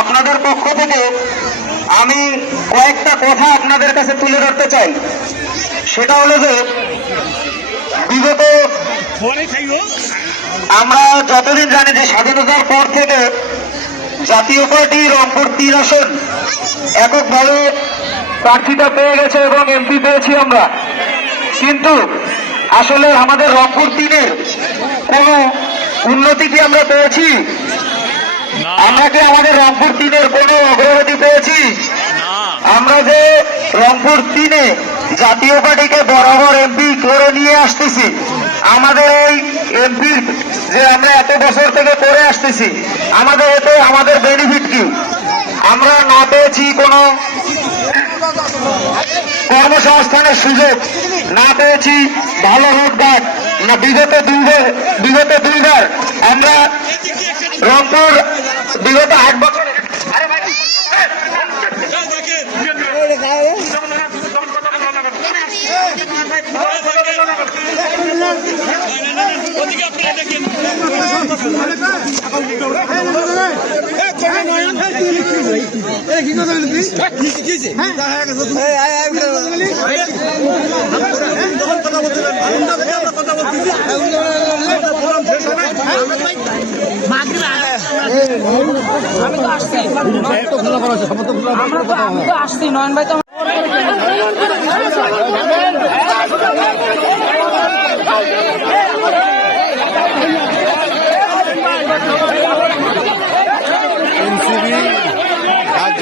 আপনাদের পক্ষ থেকে আমি কয়েকটা কথা আপনাদের কাছে তুলে ধরতে চাই। সেটা হলো যে বিগত আমরা যতদিন জানি যে স্বাধীনতার পর থেকে জাতীয় পার্টি রংপুর 3 আসন এককভাবে প্রার্থীতা পেয়ে গেছে এবং এমপি পেয়েছি আমরা, কিন্তু আসলে আমাদের রংপুর 3-এর কোনো উন্নতি কি আমরা পেয়েছি? আমরা কি আমাদের রংপুর 3-এর কোনো অগ্রগতি পেয়েছি? আমরা যে রংপুর 3-এ জাতীয় পার্টিকে বরাবর এমপি করে নিয়ে আসতেছি, আমাদের এই এমপি যে আমরা এত বছর থেকে করে আসতেছি, আমাদের এতে আমাদের বেনিফিট কি? আমরা না পেয়েছি কোনো কর্মসংস্থানের সুযোগ, না পেয়েছি ভালো রোডঘাট, না বিগত দুইবার আমরা রংপুর বিগত 8 বছর আসছি নয়ন ভাই তো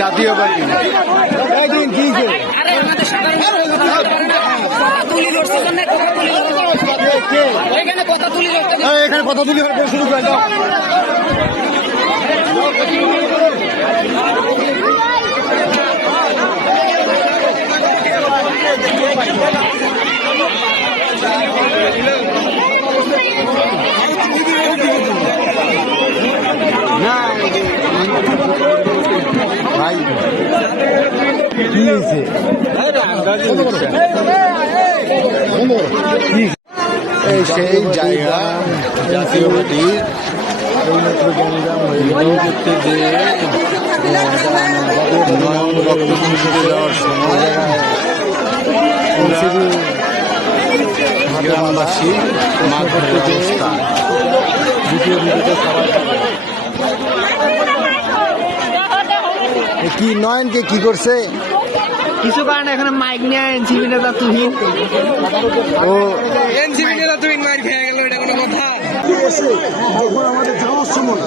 জাতীয় পার্টি এখানে কথা তুলি শুরু করে দাও। সেই জায়গা জাতীয় পার্টির দেওয়ার সময় গ্রামবাসী মাঠ করতে কি নয়নকে কি করছে কিছু কারণে এখানে মাইক নিয়ে এনসিপি নেতা তুহিন ও এনসিপি নেতা তুহিন মাইক খেয়ে গেল, এটা কোনো কথা? যখন আমাদের যাওয়ার সময়